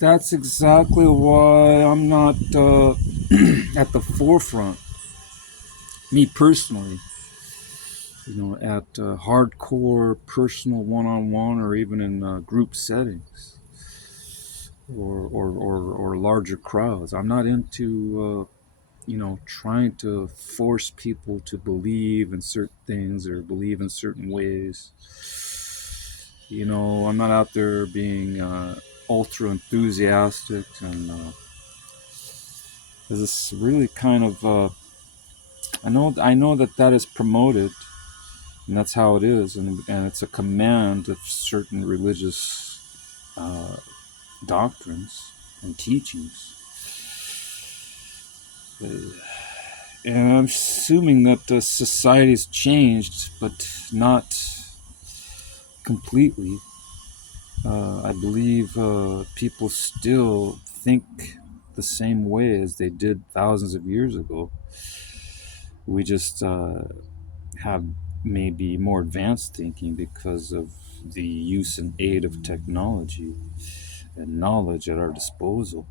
That's exactly why I'm not at the forefront, me personally, at hardcore personal one-on-one or even in group settings or larger crowds. I'm not into, trying to force people to believe in certain things or believe in certain ways. I'm not out there being ultra enthusiastic and it's really kind of I know that is promoted, and that's how it is, and it's a command of certain religious uh, doctrines and teachings. And I'm assuming that the society's changed, but not completely. I believe people still think the same way as they did thousands of years ago. We just have maybe more advanced thinking because of the use and aid of technology and knowledge at our disposal.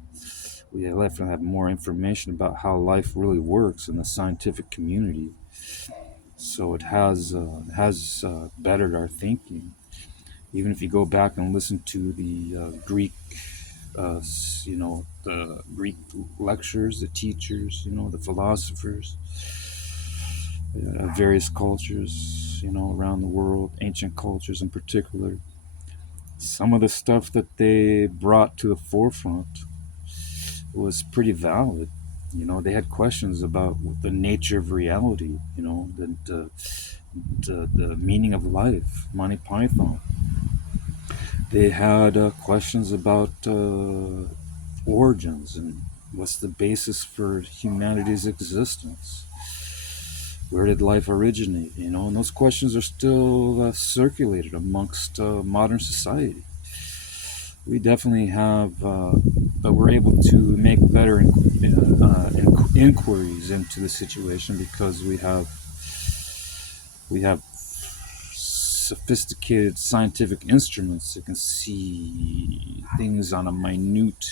We have more information about how life really works in the scientific community. So it has bettered our thinking. Even if you go back and listen to the Greek, the Greek lectures, the teachers, the philosophers, various cultures, around the world, ancient cultures in particular. Some of the stuff that they brought to the forefront was pretty valid. They had questions about the nature of reality, the meaning of life, Monty Python. They had questions about origins and what's the basis for humanity's existence. Where did life originate? And those questions are still circulated amongst modern society. We definitely have, but we're able to make better inquiries into the situation because we have sophisticated scientific instruments that can see things on a minute,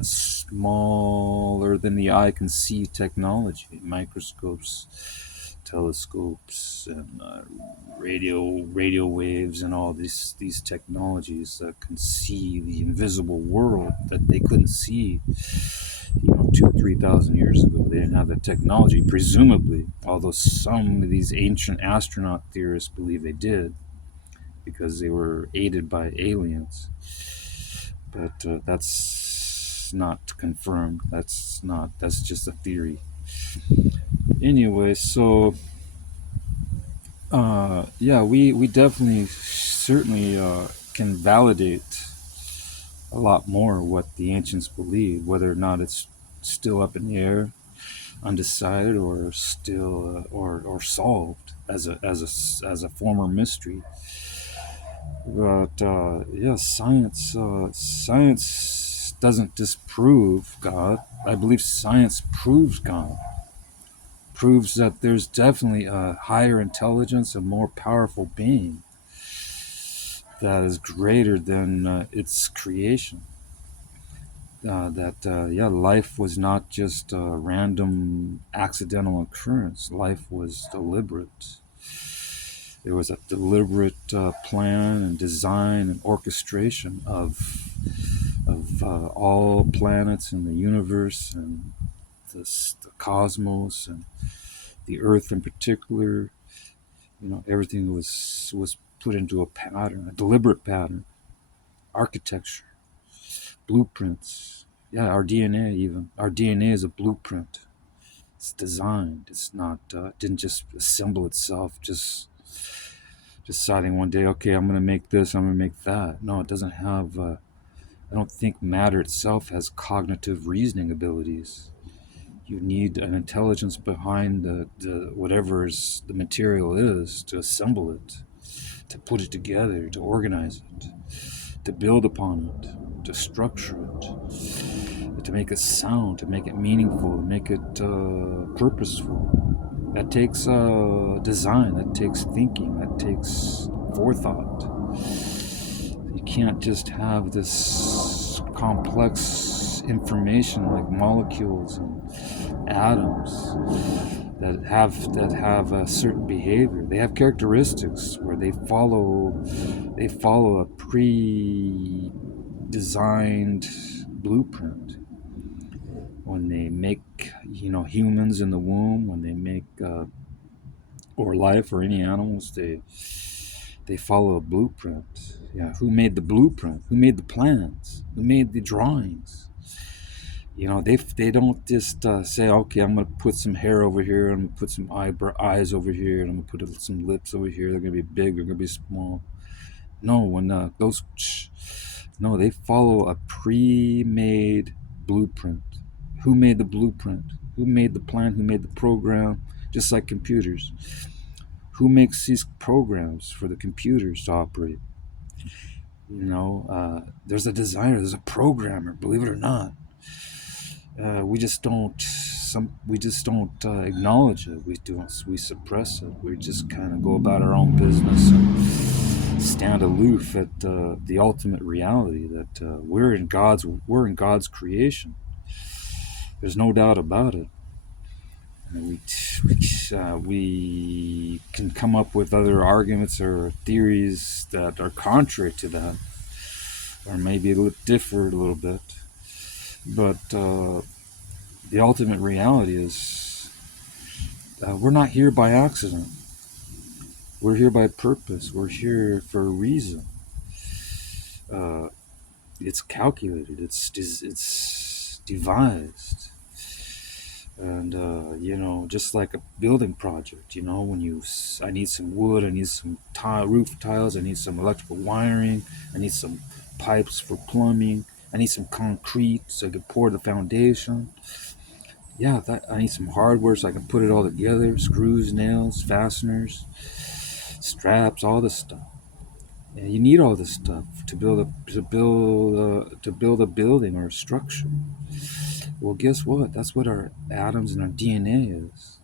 smaller than the eye can see technology, microscopes, telescopes, and radio waves, and all these technologies that can see the invisible world that they couldn't see 2,000 or 3,000 years ago. They didn't have the technology, presumably, although some of these ancient astronaut theorists believe they did because they were aided by aliens. But that's not confirmed. That's just a theory. Anyway, so we definitely certainly can validate a lot more what the ancients believed, whether or not it's still up in the air, undecided, or still or solved as a former mystery. But science doesn't disprove God. I believe science proves God. Proves that there's definitely a higher intelligence, a more powerful being that is greater than its creation. Life was not just a random accidental occurrence. Life was deliberate. There was a deliberate plan and design and orchestration of all planets in the universe and the cosmos and the Earth in particular. Everything was put into a pattern, a deliberate pattern, architecture, blueprints. Yeah, our DNA even. Our DNA is a blueprint. It's designed. It's not. It didn't just assemble itself. Just deciding one day, okay, I'm going to make this. I'm going to make that. No, it doesn't have. I don't think matter itself has cognitive reasoning abilities. You need an intelligence behind the whatever's the material is to assemble it, to put it together, to organize it, to build upon it, to structure it, to make it sound, to make it meaningful, to make it purposeful. That takes design, that takes thinking, that takes forethought. You can't just have this complex information like molecules and atoms that have a certain behavior. They have characteristics where they follow a pre-designed blueprint. When they make humans in the womb, when they make or life or any animals, they follow a blueprint. Yeah, who made the blueprint? Who made the plans? Who made the drawings? They don't just say, okay, I'm gonna put some hair over here, and I'm gonna put some eyes over here, and I'm gonna put some lips over here. They're gonna be big. They're gonna be small. No, no, they follow a pre-made blueprint. Who made the blueprint? Who made the plan? Who made the program? Just like computers. Who makes these programs for the computers to operate? There's a designer, there's a programmer. Believe it or not, we just don't. Acknowledge it. We suppress it. We just kind of go about our own business and stand aloof at the ultimate reality that we're in God's creation. There's no doubt about it. We can come up with other arguments or theories that are contrary to that, or maybe differ a little bit. But the ultimate reality is we're not here by accident. We're here by purpose. We're here for a reason. It's calculated. It's devised. And just like a building project, when I need some wood, I need some roof tiles, I need some electrical wiring, I need some pipes for plumbing, I need some concrete so I can pour the foundation. I need some hardware so I can put it all together: screws, nails, fasteners, straps, all this stuff. And you need all this stuff to build a building or a structure. Well, guess what? That's what our atoms and our DNA is.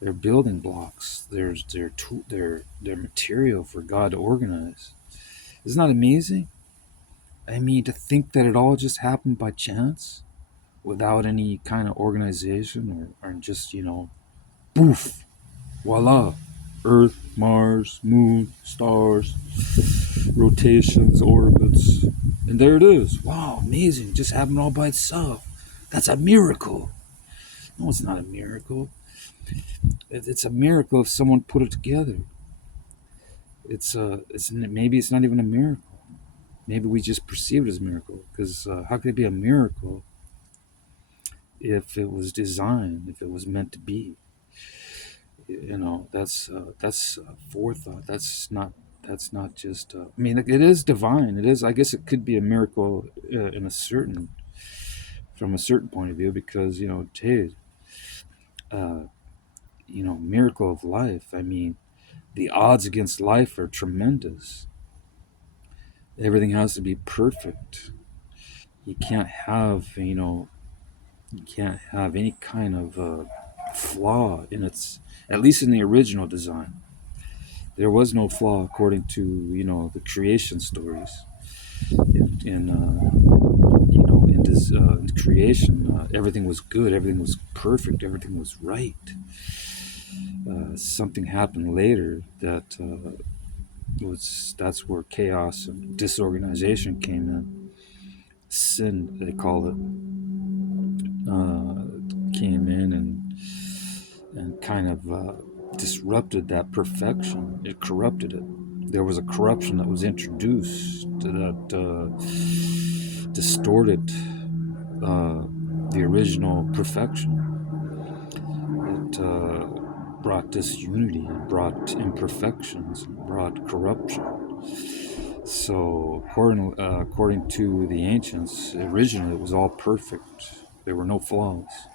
They're building blocks. They're material for God to organize. Isn't that amazing? I mean, to think that it all just happened by chance, without any kind of organization, or just poof, voila, Earth, Mars, Moon, stars, rotations, orbits, and there it is. Wow, amazing! Just happened all by itself. That's a miracle. No, it's not a miracle. It's a miracle if someone put it together. Maybe it's not even a miracle. Maybe we just perceive it as a miracle. Because how could it be a miracle if it was designed, if it was meant to be? That's forethought. That's not just. I mean, it is divine. It is. I guess it could be a miracle from a certain point of view, because miracle of life. I mean, the odds against life are tremendous. Everything has to be perfect. You can't have any kind of flaw in its, at least in the original design. There was no flaw according to the creation stories. In creation, everything was good, everything was perfect, everything was right. Something happened later that's where chaos and disorganization came in. Sin, they call it, came in and kind of disrupted that perfection. It corrupted it. There was a corruption that was introduced that distorted the original perfection. It brought disunity, it brought imperfections, it brought corruption. So according to the ancients, originally it was all perfect. There were no flaws.